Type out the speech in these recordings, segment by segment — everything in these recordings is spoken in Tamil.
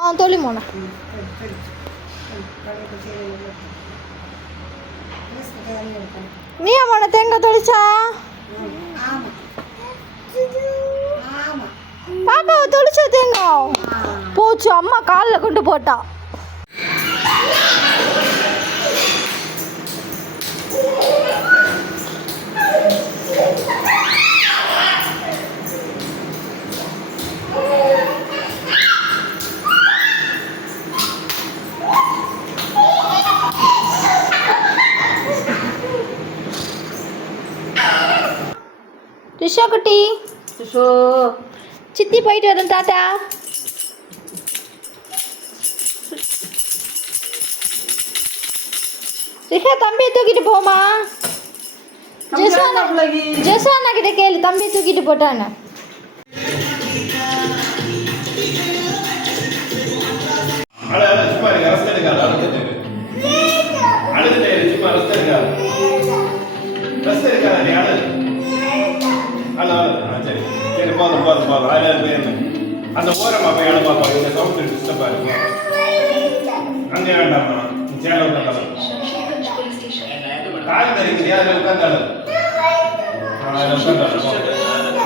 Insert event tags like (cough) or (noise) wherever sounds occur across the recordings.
ஆ தோழி மோன. நீ மோன தேங்காய் தொழிச்சா பாப்பாவை தொழிச்சா தேங்காய் போச்சு அம்மா காலில் கொண்டு போட்டா ரிஷா குட்டி ஷோ சித்தி போயிட்டு வரேன் டாட்டா ரிஷா தம்பியை தூக்கிட்டு போமா ஜெசானா ஜெசானா கிட்ட கேளு தம்பியை தூக்கிட்டு போட்டாங்க அந்த ஓரமாக போய் இடம் பார்ப்பாரு இந்த சவுண்ட் டிஸ்டர்பாக இருக்கும் அங்கே வேண்டாம்மா. சேலை உட்காந்து கால் தெரியுது அதில் உட்காந்தாலும் அதில்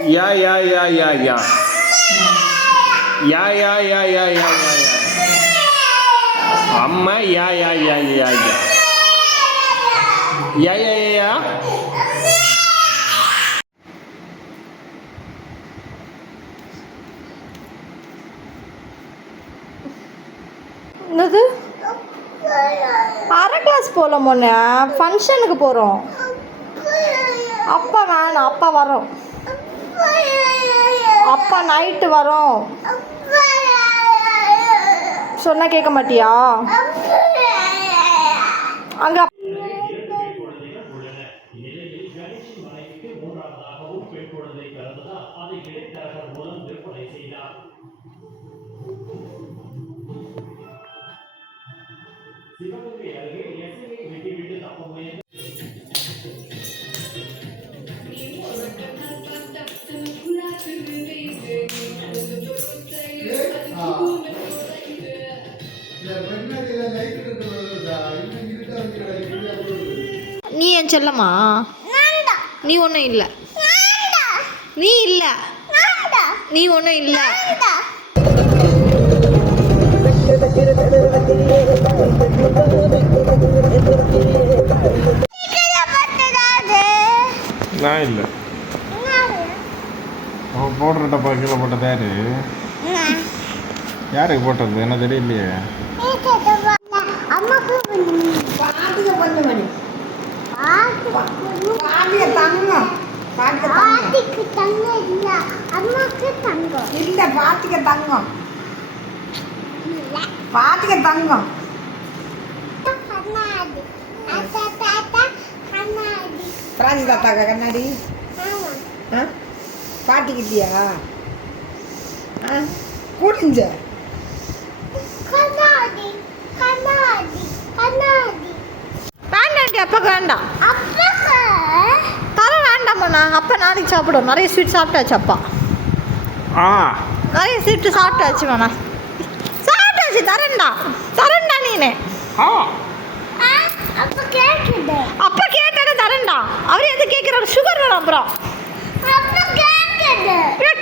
Yeah, yeah, yeah, yeah, yeah. யா யா யா யா யா யா அம்மா யா யா யா யா யா யா யா யா யா என்னது அரை கிளாஸ் போகலாம் ஒன்று ஃபங்க்ஷனுக்கு போகிறோம் அப்பா வேணாம் அப்பா வரோம் அப்பா நைட்டு வரோம் சொன்னா கேட்க மாட்டியா? அங்க நீ என் செல்லம்மா? நீ ஒன்றும் இல்லை. நீ இல்லை. நீ ஒன்றும் இல்லை. நான் இல்லை. அவன் போடுற டப்பா கீழே போட்டது யாரு? யாருக்கு போட்டது? என்ன தெரியலையே பாட்டுக்கு பண்ணு மணி பாட்டுக்கு தங்கம் பாட்டுக்கு தங்கம் இல்ல அம்மாக்கு தங்கம். இல்ல பாட்டுக்கு தங்கம். இல்ல. பாட்டுக்கு தங்கம். கண்ணாடி. அத்தா தாத்தா கண்ணாடி. பிராஞ்சி தாத்தாக்கா கண்ணாடி? பாட்டிக்கு இல்லையா? குடிஞ்ச கண்ணாடி கண்ணாடி கண்ணாடி. வேண்டாம் அப்பா தர வேண்டாம்ண்ணா அப்பா நாளைக்கு சாப்பிடுவோம் நிறைய ஸ்வீட் சாப்பிட்டாச்சு அப்பா. ஆ. நிறைய ஸ்வீட்டு சாப்பிட்டாச்சு வேணா சாப்பிட்டாச்சு தரேன்டா. தரேன்டா நீனு. ஆ. அப்பா கேக்குது அப்பா கேட்டானே தரேன்டா. அவர் எது கேட்குறாரு? சுகர் வேணும் அப்புறம். அப்பா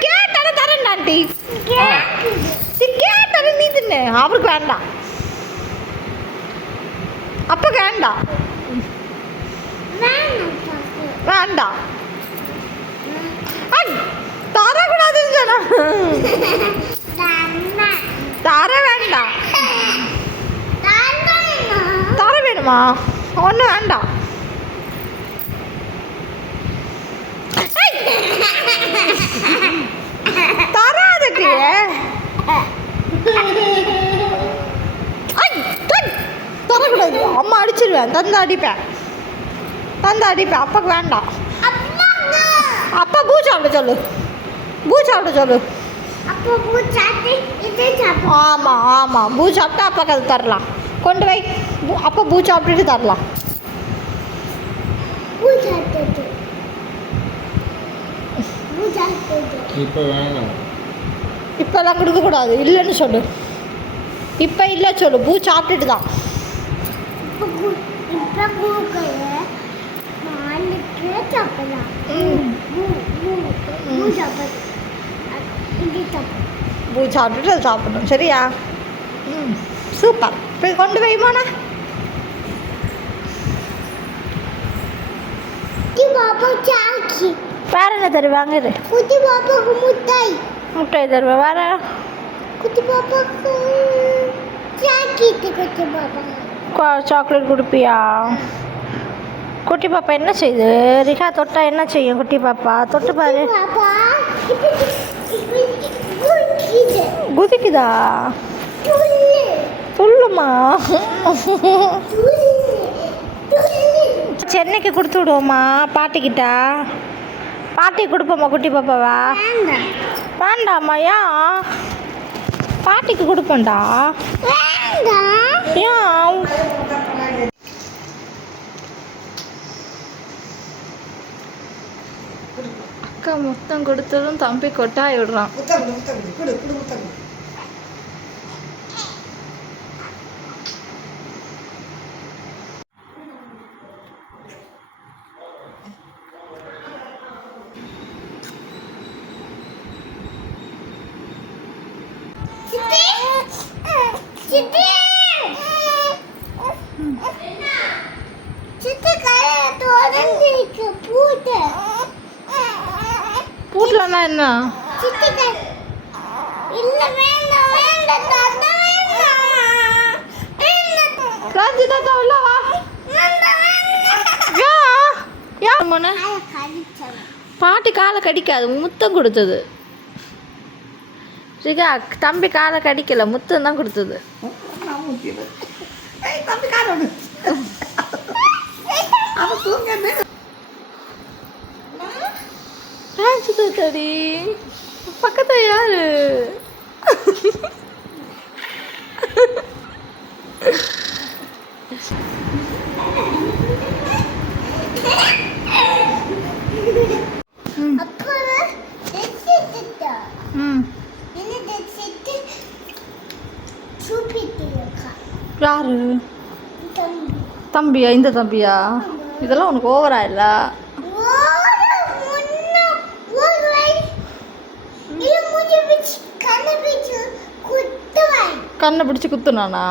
கேட்டானே தரேன்டா ஆண்டி. கேட்டானே நீ தின்னு. அவருக்கு வேண்டாம். அப்பாக்கு வேண்டாம். வேண்டாம். வேணும் தர வேண்டாம். தர வேணுமா? ஒன்று வேண்டாம். தராதுக்குரிய தரக்கூடாது. அம்மா அடிச்சிருவேன். தந்து அடிப்பேன். தந்து அடிப்பேன். அப்பாக்கு வேண்டாம். அப்பா பூஜை அப்படி சொல்லு. பூ சாப்பிட்டு சொல்லு ஆமாம் ஆமாம் பூ சாப்பிட்டா அப்போ கதை தரலாம். கொண்டு போய் அப்போ பூ சாப்பிட்டுட்டு தரலாம். இப்போல்லாம் கொடுக்கக்கூடாது. இல்லைன்னு சொல்லு. இப்போ இல்லை சொல்லு. பூ சாப்பிட்டுட்டு தான். சாப்பிடலாம். பூ சாப்பிட்டுட்டு அது சாப்பிடணும். சரியா? ம் சூப்பர் போய் கொண்டு வைமாண்ணா வேற என்ன தருவாங்க இது குட்டி பாப்பாக்கு முட்டாய். முட்டை தருவேன் வேற? குட்டி பாப்பாக்கு சாக்கிட்டு குட்டி பாப்பா. சாக்லேட் கொடுப்பியா? குட்டி பாப்பா என்ன செய்யுது ரிகா தொட்டா என்ன செய்யும் குட்டி பாப்பா? தொட்டு பாரு. குதிக்குதா. சொல்லுமா. சென்னைக்கு கொடுத்து விடுவோமா பாட்டிக்கிட்ட? பாட்டி கொடுப்போமா குட்டி பாப்பாவா? வேண்டாம். வேண்டாம்மா ஏன் பாட்டிக்கு கொடுப்பேன்டா ஏன் அக்கா முத்தம் கொடுத்ததும் தம்பி கொட்டாய் விடுறான். முத்தம் கொடு முத்தம் கொடு கொடு கொடு முத்தம் கொடு சித்தி சித்தி சித்தி கையை தொடர்ந்துருக்கு பூட்டு பூட்டலன்னா என்ன சித்தி கை இல்ல வேண்டாம் வேண்டாம் தாத்தா வேண்டாம் வேண்டாம் ராஜி தாத்தா உள்ள வா. பாட்டி காலை கடிக்காது முத்தம் கொடுத்தது. ரிகா தம்பி காலை கடிக்கல முத்தம் தான் கொடுத்தது. நான் ஊத்திடுறேன். ஏய், தம்பி காரை (laughs) பிடிச்சி தாத்தாடி பக்கத்தில் யார்? யாரு? தம்பியா? இந்த தம்பியா? இதெல்லாம் உனக்கு ஓவரா இல்லை? கண்ணை பிடிச்சி குத்துனானா?